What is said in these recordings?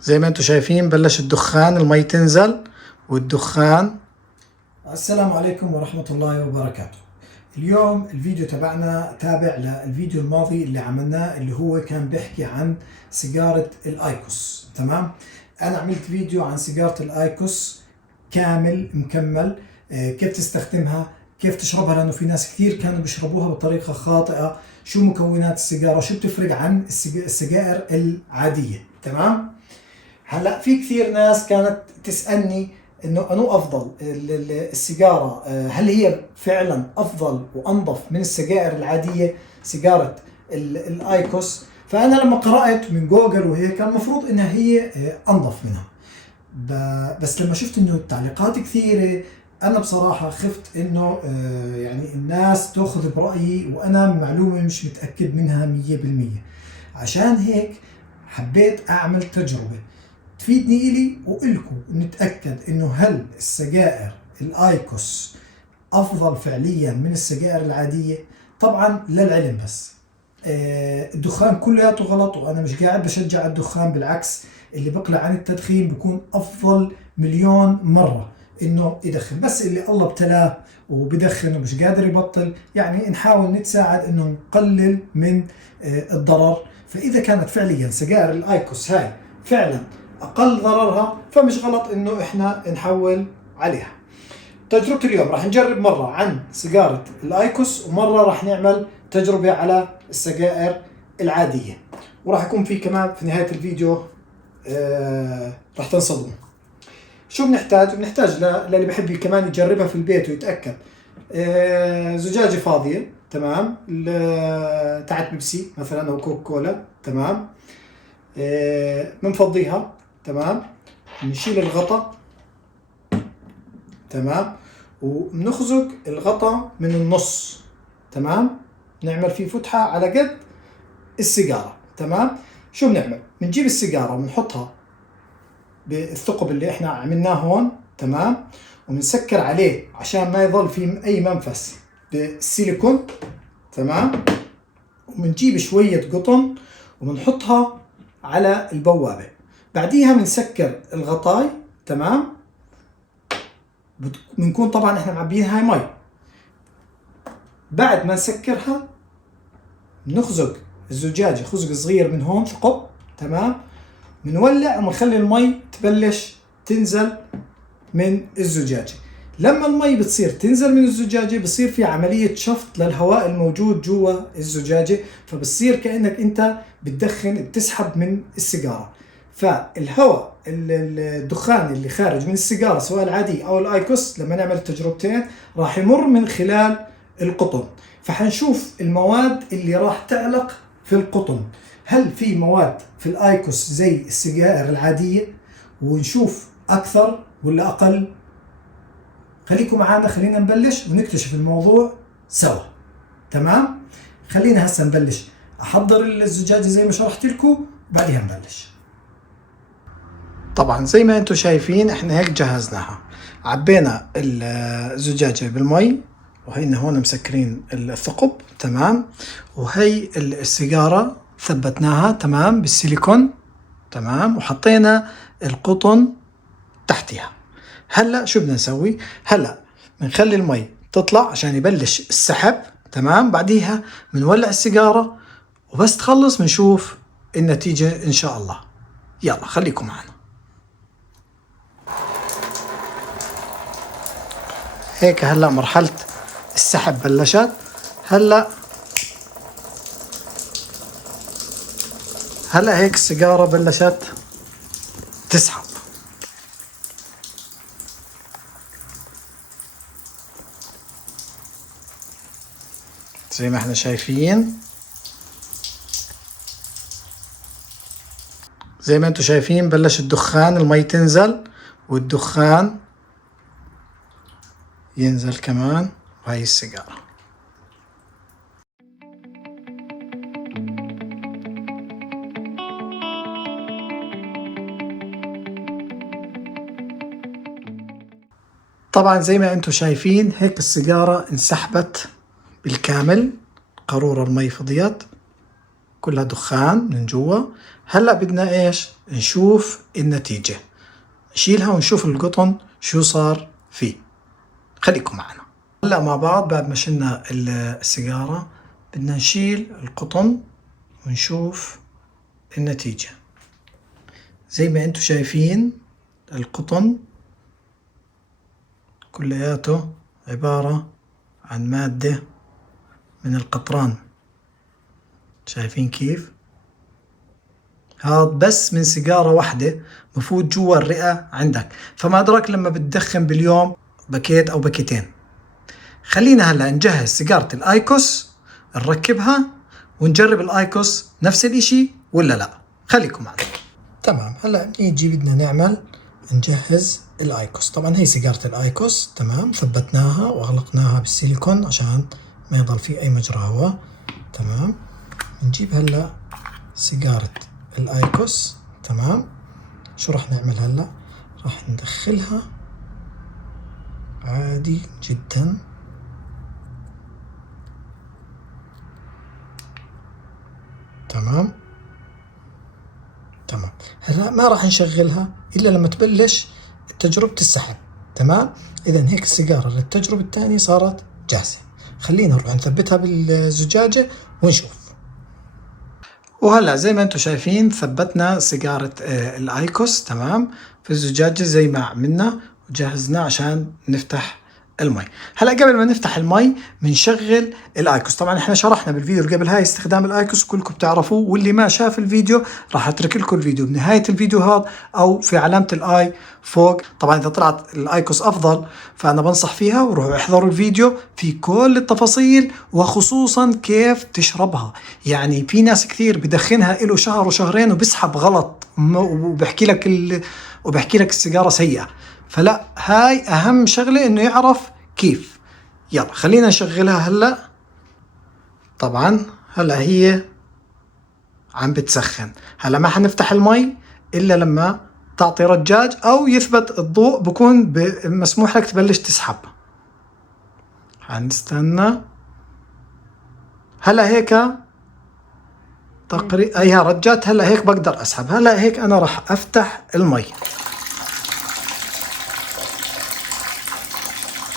زي ما انتم شايفين بلش الدخان، المي تنزل والدخان. السلام عليكم ورحمة الله وبركاته. اليوم الفيديو تبعنا تابع للفيديو الماضي اللي عملناه، اللي هو كان بيحكي عن سيجارة الايكوس. تمام، انا عملت فيديو عن سيجارة الايكوس كامل مكمل، كيف تستخدمها، كيف تشربها، لانه في ناس كثير كانوا بيشربوها بطريقة خاطئة، شو مكونات السيجارة، شو بتفرق عن السجائر العادية. تمام، هلا في كثير ناس كانت تسالني انه انو افضل السيجاره، هل هي فعلا افضل وانظف من السجائر العاديه، سيجاره الايكوس؟ فانا لما قرات من جوجل وهيك كان المفروض انها هي انظف منها، بس لما شفت انه التعليقات كثيره انا بصراحه خفت انه يعني الناس تاخذ برايي وانا معلومه مش متاكد منها 100%. عشان هيك حبيت اعمل تجربه تفيدني إلي وإلكم نتأكد إنه هل السجائر الآيكوس أفضل فعليا من السجائر العادية. طبعا للعلم بس، الدخان كلياته غلط، وأنا مش قاعد بشجع الدخان، بالعكس اللي بقلع عن التدخين بيكون أفضل مليون مرة إنه يدخن، بس اللي الله ابتلاه وبدخن ومش قادر يبطل، يعني نحاول نتساعد إنه نقلل من الضرر. فإذا كانت فعليا سجائر الآيكوس هاي فعلا اقل ضررها، فمش غلط انه احنا نحول عليها. تجربة اليوم راح نجرب مرة عن سيجارة الايكوس، ومرة راح نعمل تجربة على السجائر العادية، وراح يكون في كمان في نهاية الفيديو راح تنصدموا. شو بنحتاج؟ بنحتاج للي بحب كمان يجربها في البيت ويتأكد، زجاجة فاضية، تمام، تاعت بيبسي مثلا او كوكا كولا، تمام، بنفضيها، تمام، نشيل الغطا، تمام، وبنخزق الغطا من النص، تمام، نعمل فيه فتحة على قد السيجارة، تمام. شو بنعمل؟ بنجيب السيجارة وبنحطها بالثقب اللي احنا عملناه هون، تمام، وبنسكر عليه عشان ما يظل فيه اي منفس بالسيليكون، تمام، وبنجيب شوية قطن وبنحطها على البوابة. بعديها بنسكر الغطاي، تمام، بنكون طبعا احنا معبيين هاي مي. بعد ما نسكرها بنخزق الزجاجة خزق صغير من هون ثقب، تمام، بنولع وبنخلي المي تبلش تنزل من الزجاجة. لما المي بتصير تنزل من الزجاجة بصير في عملية شفط للهواء الموجود جوا الزجاجة، فبصير كأنك انت بتدخن، بتسحب من السيجارة. فالهواء الدخان اللي خارج من السيجارة سواء العادي او الايكوس لما نعمل التجربتين راح يمر من خلال القطن، فحنشوف المواد اللي راح تعلق في القطن. هل في مواد في الايكوس زي السجائر العادية، ونشوف اكثر ولا اقل. خليكم معانا، خلينا نبلش ونكتشف الموضوع سوا. تمام، خلينا هسه نبلش احضر الزجاجة زي ما شرحت لكم وبعدها نبلش. طبعا زي ما انتم شايفين احنا هيك جهزناها، عبينا الزجاجة بالمي، وهينا هون مسكرين الثقب، تمام، وهي السيجارة ثبتناها تمام بالسيليكون، تمام، وحطينا القطن تحتها. هلا شو بدنا نسوي؟ هلا بنخلي المي تطلع عشان يبلش السحب، تمام، بعديها بنولع السيجارة وبس تخلص بنشوف النتيجة ان شاء الله. يلا خليكم معنا. هيك هلا مرحلة السحب بلشت. هلا هيك السيجارة بلشت تسحب. زي ما احنا شايفين، زي ما انتم شايفين بلش الدخان، المي تنزل والدخان ينزل كمان، وهي السيجارة. طبعا زي ما انتم شايفين هيك السيجارة انسحبت بالكامل، قارورة المي فضيت كلها دخان من جوا. هلا بدنا ايش؟ نشوف النتيجة، نشيلها ونشوف القطن شو صار فيه. خليكم معنا. هلا مع بعض بعد ما شلنا السيجارة بدنا نشيل القطن ونشوف النتيجة. زي ما انتم شايفين القطن كلياته عبارة عن مادة من القطران. شايفين كيف؟ هذا بس من سيجارة واحدة بفوت جوا الرئة عندك، فما أدرك لما بتدخن باليوم باكيت أو باكيتين. خلينا هلا نجهز سيجارة الآيكوس نركبها ونجرب الآيكوس نفس الاشي ولا لا. خليكم معنا. تمام، هلا نيجي بدنا نعمل نجهز الآيكوس. طبعا هي سيجارة الآيكوس، تمام، ثبتناها وأغلقناها بالسيليكون عشان ما يضل في أي مجرى هواء. تمام، نجيب هلا سيجارة الآيكوس. تمام، شو راح نعمل هلا؟ راح ندخلها عادي جدا. تمام، هلا ما راح نشغلها الا لما تبلش تجربة السحب. تمام، اذا هيك السيجارة للتجربة الثانية صارت جاهزة. خلينا نروح نثبتها بالزجاجة ونشوف. وهلا زي ما انتم شايفين ثبتنا سيجارة الايكوس تمام في الزجاجة زي ما عملنا وجهزنا عشان نفتح المي. هلا قبل ما نفتح المي بنشغل الايكوس. طبعا احنا شرحنا بالفيديو اللي قبل هاي استخدام الايكوس كلكم بتعرفوه، واللي ما شاف الفيديو راح اترك لكم الفيديو بنهاية الفيديو هذا او في علامة الاي فوق. طبعا اذا طلعت الايكوس افضل فانا بنصح فيها، وروحوا احضروا الفيديو في كل التفاصيل وخصوصا كيف تشربها. يعني في ناس كثير بدخنها له شهر وشهرين وبسحب غلط وبحكي لك السيجارة سيئة. فلا، هاي اهم شغلة انه يعرف كيف. يلا خلينا نشغلها هلا. طبعا هلا هي عم بتسخن. هلا ما حنفتح المي الا لما تعطي رجاج او يثبت الضوء، بكون مسموح لك تبلش تسحب. حنستنى. هلا هيك تقريبا ايها رجات. هلا هيك بقدر اسحب. هلا هيك انا راح افتح المي.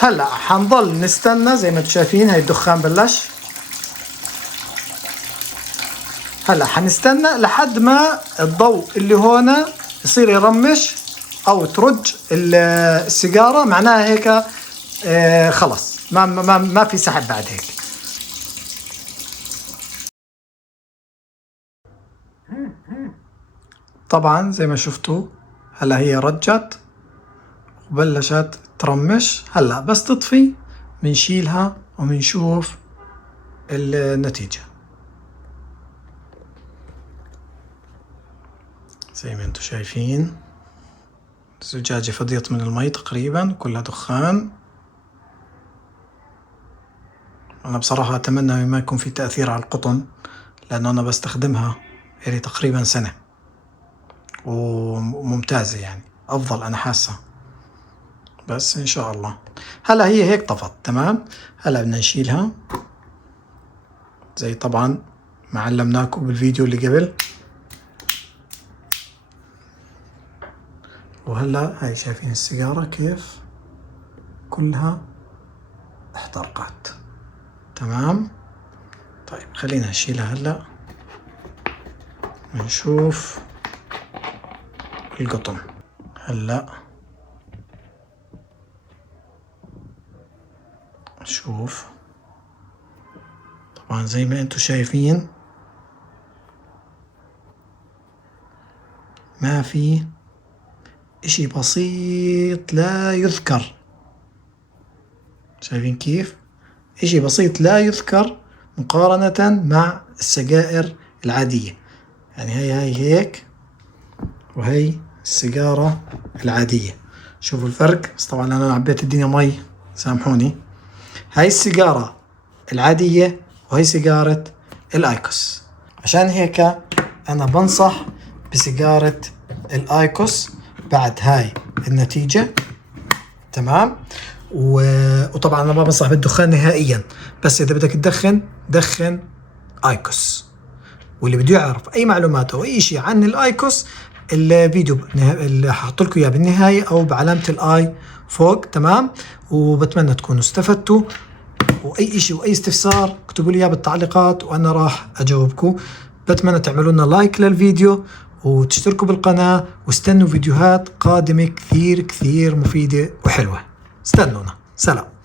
هلا حنضل نستنى زي ما انتم شايفين هاي الدخان بلش. هلا حنستنى لحد ما الضوء اللي هون يصير يرمش او ترج السيجارة، معناها هيك خلص ما في سحب بعد هيك. طبعا زي ما شفتوا هلا هي رجت وبلشت ترمش. هلا بس تطفي بنشيلها وبنشوف النتيجة. زي ما انتم شايفين الزجاجة فضيت من المي تقريبا، كلها دخان. انا بصراحة اتمنى ما يكون في تأثير على القطن، لانه انا بستخدمها لي تقريبا سنة وممتازة، يعني افضل انا حاسة، بس ان شاء الله. هلا هي هيك طفت. تمام، هلا بدنا نشيلها زي طبعا ما علمناكم بالفيديو اللي قبل. وهلا هاي شايفين السيجارة كيف كلها احترقت. تمام، طيب خلينا نشيلها هلا ونشوف القطن. هلا شوف، طبعا زي ما انتم شايفين ما في اشي بسيط لا يذكر. شايفين كيف؟ اشي بسيط لا يذكر مقارنة مع السجائر العادية. يعني هي هيك وهي السيجارة العادية. شوفوا الفرق. بس طبعا انا عبيت الدنيا مي سامحوني. هاي السيجارة العادية وهي سيجارة الايكوس. عشان هيك انا بنصح بسيجارة الايكوس بعد هاي النتيجة. تمام، وطبعا انا ما بنصح بالدخان نهائيا، بس اذا بدك تدخن دخن ايكوس. واللي بده يعرف اي معلومات او اي شيء عن الايكوس، الفيديو اللي هحط لكم اياه بالنهايه او بعلامه الاي فوق. تمام، وبتمنى تكونوا استفدتوا، واي شيء واي استفسار اكتبوا لي اياه بالتعليقات وانا راح اجاوبكم. بتمنى تعملوا لنا لايك للفيديو وتشتركوا بالقناه، واستنوا فيديوهات قادمه كثير كثير مفيده وحلوه. استنونا، سلام.